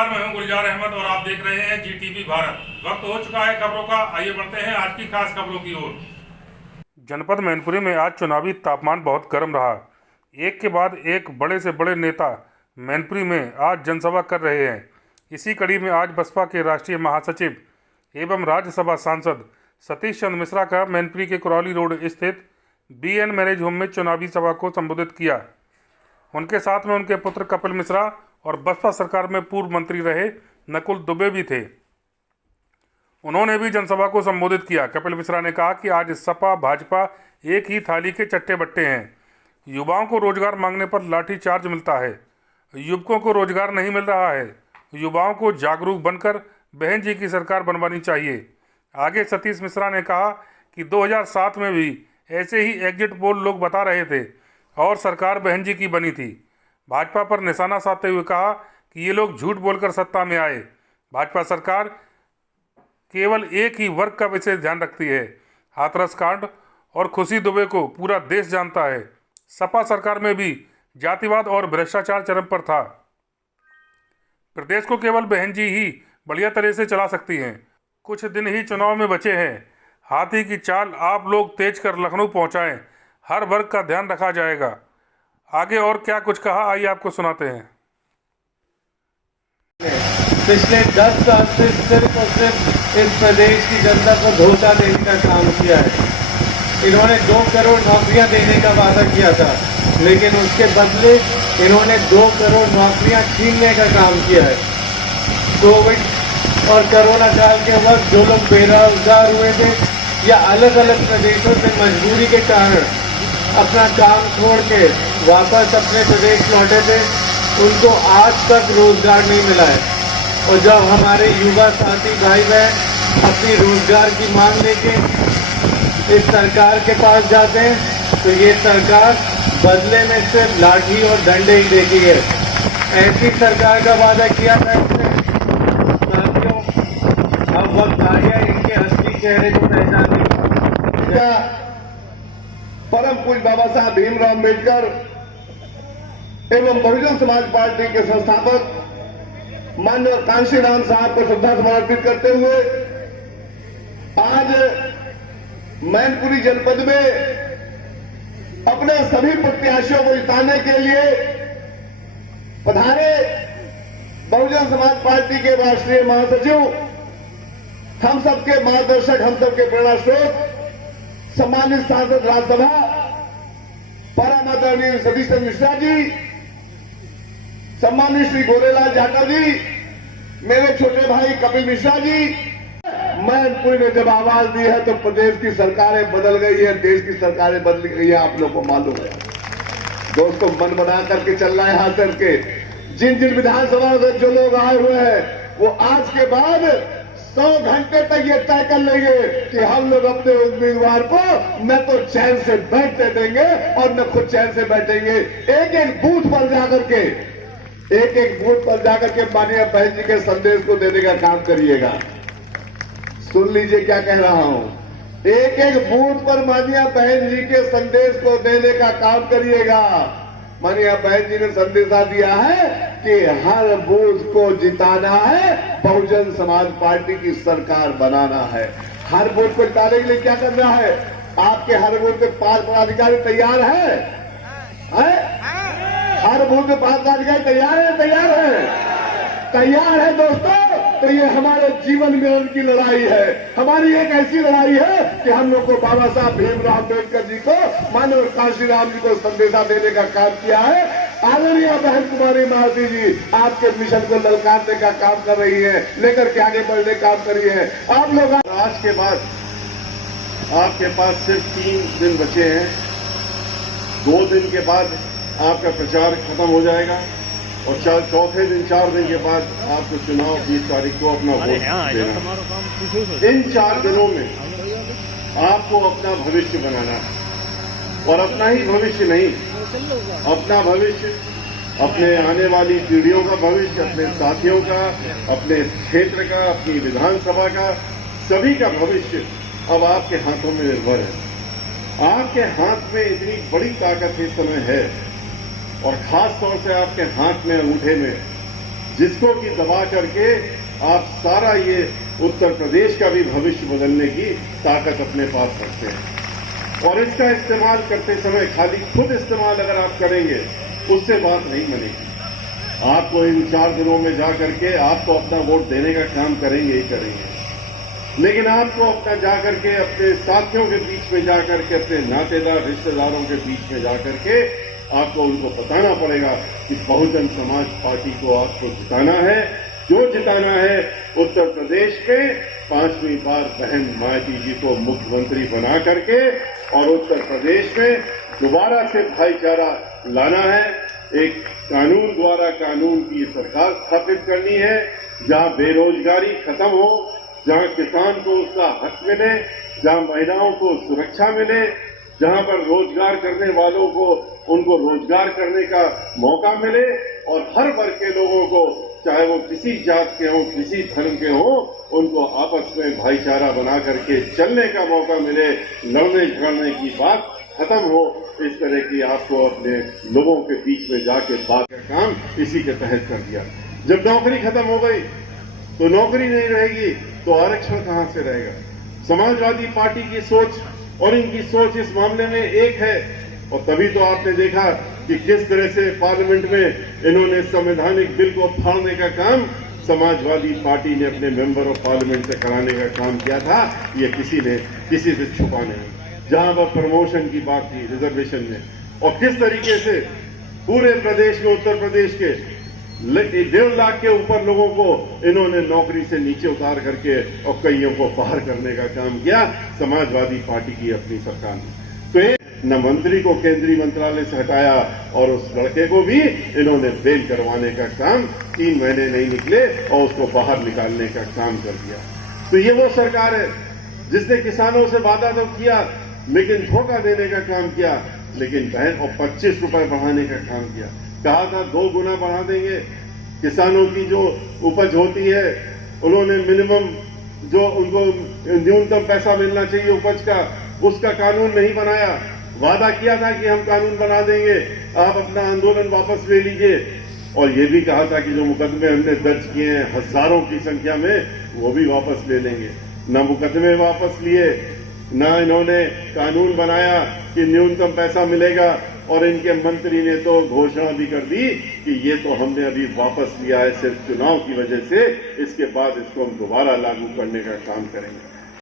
नमस्कार, मैं हूं गुलजार अहमद और आप देख रहे हैं जीटीवी भारत। वक्त हो चुका है खबरों का। आइए बढ़ते हैं आज की खास खबरों की ओर। जनपद मैनपुरी में आज चुनावी तापमान बहुत गर्म रहा। एक के बाद एक बड़े से बड़े नेता मैनपुरी में आज जनसभा कर रहे हैं। इसी कड़ी में आज बसपा के राष्ट्रीय महासचिव एवं राज्यसभा सांसद सतीश चंद्र मिश्रा का मैनपुरी के कुरौली रोड स्थित BN मैरिज होम में चुनावी सभा को संबोधित किया। उनके साथ में उनके पुत्र कपिल मिश्रा और बसपा सरकार में पूर्व मंत्री रहे नकुल दुबे भी थे। उन्होंने भी जनसभा को संबोधित किया। कपिल मिश्रा ने कहा कि आज सपा भाजपा एक ही थाली के चट्टे बट्टे हैं। युवाओं को रोजगार मांगने पर लाठीचार्ज मिलता है, युवकों को रोजगार नहीं मिल रहा है। युवाओं को जागरूक बनकर बहन जी की सरकार बनवानी चाहिए। आगे सतीश मिश्रा ने कहा कि 2007 में भी ऐसे ही एग्जिट पोल लोग बता रहे थे और सरकार बहन जी की बनी थी। भाजपा पर निशाना साधते हुए कहा कि ये लोग झूठ बोलकर सत्ता में आए। भाजपा सरकार केवल एक ही वर्ग का विशेष ध्यान रखती है। हाथरस कांड और खुशी दुबे को पूरा देश जानता है। सपा सरकार में भी जातिवाद और भ्रष्टाचार चरम पर था। प्रदेश को केवल बहन जी ही बढ़िया तरह से चला सकती हैं। कुछ दिन ही चुनाव में बचे हैं। हाथी की चाल आप लोग तेज कर लखनऊ पहुंचाएं। हर वर्ग का ध्यान रखा जाएगा। आगे और क्या कुछ कहा, आइए आपको सुनाते हैं। पिछले 10 साल से सिर्फ और सिर्फ इस प्रदेश की जनता को धोखा देने का काम किया है। इन्होंने 2 करोड़ नौकरियां देने का वादा किया था, लेकिन उसके बदले इन्होंने 2 करोड़ नौकरियां छीनने का काम किया है। कोविड और कोरोना काल के वक्त जो लोग बेरोजगार हुए थे या अलग अलग प्रदेशों से मजबूरी के कारण अपना काम छोड़ के वापस अपने प्रदेश लौटे थे, उनको आज तक रोजगार नहीं मिला है। और जब हमारे युवा साथी भाई बहन अपनी रोजगार की मांग लेके इस सरकार के पास जाते हैं तो ये सरकार बदले में सिर्फ लाठी और डंडे ही देती है। ऐसी सरकार का वादा किया था इसने। साथियों, अब वक्त आ गया इनके असली चेहरे को पहचानने का। परम पूज्य बाबा साहब भीमराव अम्बेडकर एवं बहुजन समाज पार्टी के संस्थापक माननीय कांशीराम साहब को श्रद्धा समर्पित करते हुए आज मैनपुरी जनपद में अपने सभी प्रत्याशियों को जिताने के लिए पधारे बहुजन समाज पार्टी के राष्ट्रीय महासचिव, हम सबके मार्गदर्शक, हम सबके प्रेरणा स्रोत, सम्मानित सांसद राज्यसभा परम आदरणीय सतीश चंद्र मिश्रा जी, सम्मानित श्री गोरेलाल जाटव जी, मेरे छोटे भाई कपिल मिश्रा जी। मैनपुरी ने जब आवाज दी है तो प्रदेश की सरकारें बदल गई है, देश की सरकारें बदल गई है, आप लोगों को मालूम है। दोस्तों, मन बना करके चलना है हाथ करके। जिन जिन विधानसभा से जो लोग आए हुए हैं वो आज के बाद 100 घंटे तक ये तय कर लेंगे कि हम लोग अपने उम्मीदवार को न तो चैन से बैठने देंगे और न खुद चैन से बैठेंगे। एक एक बूथ पर जाकर के माननीय बहन जी के संदेश को देने का काम करिएगा। सुन लीजिए क्या कह रहा हूं। एक एक बूथ पर माननीय बहन जी के संदेश को देने का काम करिएगा। माननीय बहन जी ने संदेशा दिया है कि हर बूथ को जिताना है, बहुजन समाज पार्टी की सरकार बनाना है। हर बूथ को जिताने के लिए क्या करना है? आपके हर बूथ पे 5 पदाधिकारी तैयार है? हर बूथ पे 5 पदाधिकारी तैयार है दोस्तों। तो ये हमारे जीवन में उनकी लड़ाई है। हमारी एक ऐसी लड़ाई है कि हम लोग को बाबा साहब भीमराव अम्बेडकर जी को, माननीय कांशीराम जी को संदेशा देने का काम किया है। आदरणीय बहन कुमारी महाती जी आपके मिशन को ललकारने का काम कर रही है, लेकर के आगे बढ़ने का काम कर रही है। आप लोग आज के बाद आपके पास सिर्फ 3 दिन बचे हैं। 2 दिन के बाद आपका प्रचार खत्म हो जाएगा और चौथे दिन 4 दिन के बाद आपको चुनाव 20 तारीख को अपना वोट देना। इन 4 दिनों में आपको अपना भविष्य बनाना है। और अपना ही भविष्य नहीं, अपना भविष्य, अपने आने वाली पीढ़ियों का भविष्य, अपने साथियों का, अपने क्षेत्र का, अपनी विधानसभा का, सभी का भविष्य अब आपके हाथों में निर्भर है। आपके हाथ में इतनी बड़ी ताकत इस समय है और खास तौर से आपके हाथ में, अंगूठे में जिसको कि दबा करके आप सारा ये उत्तर प्रदेश का भी भविष्य बदलने की ताकत अपने पास रखते हैं। और इसका इस्तेमाल करते समय खाली खुद इस्तेमाल अगर आप करेंगे उससे बात नहीं बनेगी। आपको इन 4 दिनों में जा करके आपको अपना वोट देने का काम करेंगे ही करेंगे, लेकिन आपको अपना जाकर के अपने साथियों के बीच में जाकर के अपने नातेदार रिश्तेदारों के बीच में जाकर के आपको उनको बताना पड़ेगा कि बहुजन समाज पार्टी को आपको जिताना है। जो जिताना है उत्तर प्रदेश के 5वीं बार बहन मायावती जी को मुख्यमंत्री बना करके और उत्तर प्रदेश में दोबारा से भाईचारा लाना है। एक कानून द्वारा कानून की सरकार स्थापित करनी है, जहां बेरोजगारी खत्म हो, जहां किसान को उसका हक मिले, जहां महिलाओं को सुरक्षा मिले, जहां पर रोजगार करने वालों को उनको रोजगार करने का मौका मिले और हर वर्ग के लोगों को, चाहे वो किसी जात के हों, किसी धर्म के हों, उनको आपस में भाईचारा बना करके चलने का मौका मिले। लड़ने झगड़ने की बात खत्म हो। इस तरह की आपको अपने लोगों के बीच में जाके बात का काम इसी के तहत कर दिया। जब नौकरी खत्म हो गई तो नौकरी नहीं रहेगी तो आरक्षण कहां से रहेगा। समाजवादी पार्टी की सोच और इनकी सोच इस मामले में एक है, और तभी तो आपने देखा कि किस तरह से पार्लियामेंट में इन्होंने संवैधानिक बिल को फाड़ने का काम समाजवादी पार्टी ने अपने मेंबर ऑफ पार्लियामेंट से कराने का काम किया था। ये किसी से छुपा नहीं। जहां पर प्रमोशन की बात थी रिजर्वेशन में, और किस तरीके से पूरे प्रदेश में, उत्तर प्रदेश के 1.5 लाख के ऊपर लोगों को इन्होंने नौकरी से नीचे उतार करके और कईयों को बाहर करने का काम किया समाजवादी पार्टी की अपनी सरकार ने। तो न मंत्री को केंद्रीय मंत्रालय से हटाया और उस लड़के को भी इन्होंने बेल करवाने का काम 3 महीने नहीं निकले और उसको बाहर निकालने का काम कर दिया। तो ये वो सरकार है जिसने किसानों से वादा तो किया लेकिन धोखा देने का काम किया, लेकिन बहन और 25 रुपए बढ़ाने का काम किया। कहा था 2 गुना बढ़ा देंगे। किसानों की जो उपज होती है उन्होंने मिनिमम जो उनको न्यूनतम पैसा मिलना चाहिए उपज का, उसका कानून नहीं बनाया। वादा किया था कि हम कानून बना देंगे, आप अपना आंदोलन वापस ले लीजिए। और ये भी कहा था कि जो मुकदमे हमने दर्ज किए हैं हजारों की संख्या में, वो भी वापस ले लेंगे। ना मुकदमे वापस लिए, ना इन्होंने कानून बनाया कि न्यूनतम पैसा मिलेगा, और इनके मंत्री ने तो घोषणा भी कर दी कि ये तो हमने अभी वापस लिया है सिर्फ चुनाव की वजह से, इसके बाद इसको हम दोबारा लागू करने का काम करेंगे।